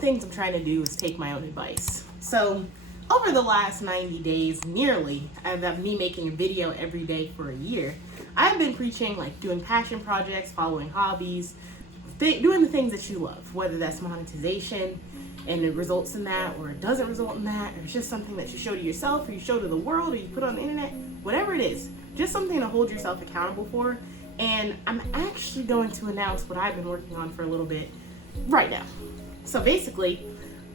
things I'm trying to do is take my own advice. So over the last 90 days, nearly, of me making a video every day for a year, I've been preaching like doing passion projects, following hobbies, doing the things that you love, whether that's monetization and it results in that, or it doesn't result in that, or it's just something that you show to yourself, or you show to the world, or you put on the internet, whatever it is, just something to hold yourself accountable for. And I'm actually going to announce what I've been working on for a little bit right now. So basically,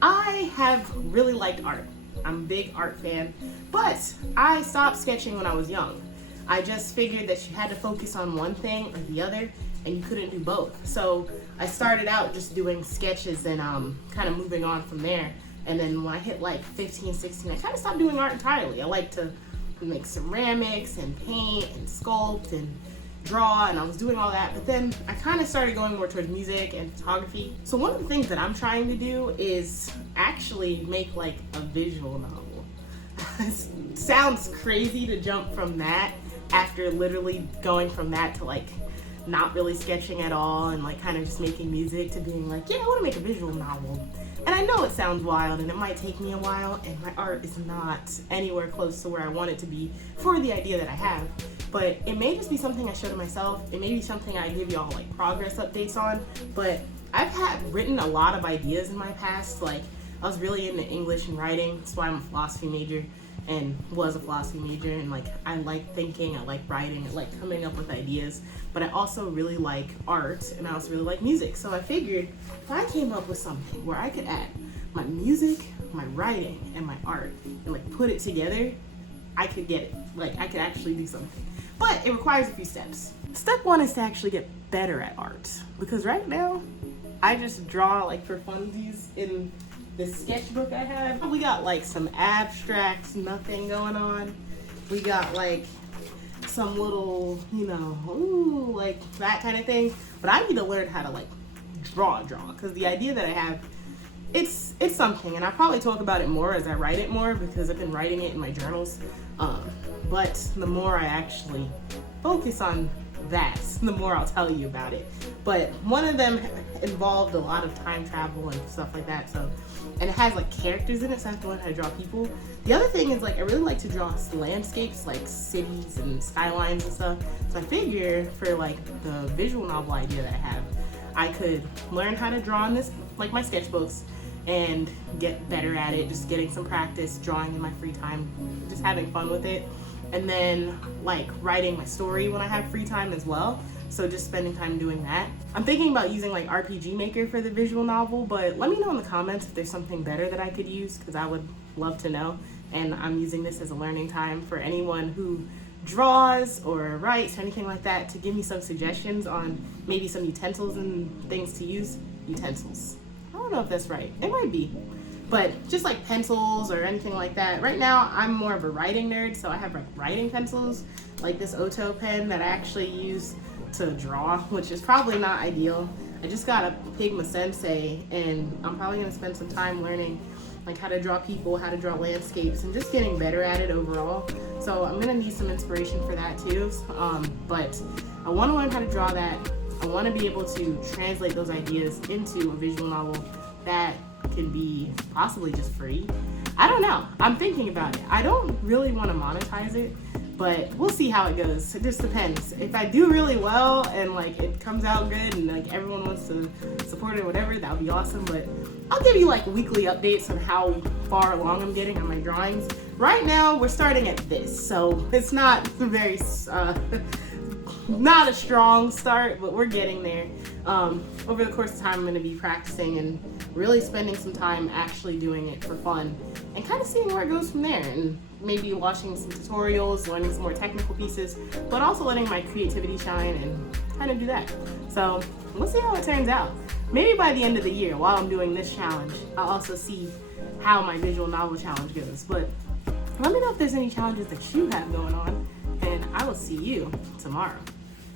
I have really liked art. I'm a big art fan, but I stopped sketching when I was young. I just figured that you had to focus on one thing or the other, and you couldn't do both. So I started out just doing sketches and kind of moving on from there. And then when I hit like 15, 16, I kind of stopped doing art entirely. I like to make ceramics and paint and sculpt and draw, and I was doing all that, but then I kind of started going more towards music and photography. So one of the things that I'm trying to do is actually make like a visual novel. It sounds crazy to jump from that after literally going from that to like not really sketching at all and like kind of just making music to being like, yeah, I want to make a visual novel. And I know it sounds wild and it might take me a while, and my art is not anywhere close to where I want it to be for the idea that I have. But it may just be something I show to myself. It may be something I give y'all like progress updates on. But I've written a lot of ideas in my past. Like I was really into English and writing. That's why I'm a philosophy major and was a philosophy major. And like I like thinking, I like writing, I like coming up with ideas. But I also really like art, and I also really like music. So I figured if I came up with something where I could add my music, my writing, and my art and like put it together, I could get it. Like I could actually do something. But it requires a few steps. Step one is to actually get better at art. Because right now, I just draw like for funsies in this sketchbook I have. We got like some abstracts, nothing going on. We got like some little, you know, ooh, like that kind of thing. But I need to learn how to like draw. Because the idea that I have, it's something. And I'll probably talk about it more as I write it more, because I've been writing it in my journals. But the more I actually focus on that, the more I'll tell you about it. But one of them involved a lot of time travel and stuff like that. So, and it has like characters in it, so I have to learn how to draw people. The other thing is like I really like to draw landscapes, like cities and skylines and stuff. So I figure for like the visual novel idea that I have, I could learn how to draw in this, like my sketchbooks, and get better at it, just getting some practice drawing in my free time, just having fun with it. And then like writing my story when I have free time as well. So just spending time doing that. I'm thinking about using like RPG Maker for the visual novel, but let me know in the comments if there's something better that I could use, because I would love to know. And I'm using this as a learning time for anyone who draws or writes or anything like that, to give me some suggestions on maybe some utensils and things to use. Utensils. I don't know if that's right. It might be. But just like pencils or anything like that. Right now, I'm more of a writing nerd, so I have like writing pencils, like this Oto pen that I actually use to draw, which is probably not ideal. I just got a Pigma Sensei, and I'm probably gonna spend some time learning like how to draw people, how to draw landscapes, and just getting better at it overall. So I'm gonna need some inspiration for that too. But I wanna learn how to draw that. I wanna be able to translate those ideas into a visual novel that can be possibly just free. I don't know. I'm thinking about it. I don't really want to monetize it, but we'll see how it goes. It just depends. If I do really well and like it comes out good and like everyone wants to support it or whatever, that would be awesome. But I'll give you like weekly updates on how far along I'm getting on my drawings. Right now, we're starting at this, so it's not very not a strong start, but we're getting there. Over the course of time, I'm going to be practicing and really spending some time actually doing it for fun and kind of seeing where it goes from there, and maybe watching some tutorials, learning some more technical pieces, but also letting my creativity shine and kind of do that. So we'll see how it turns out. Maybe by the end of the year, while I'm doing this challenge, I'll also see how my visual novel challenge goes. But let me know if there's any challenges that you have going on, and I will see you tomorrow.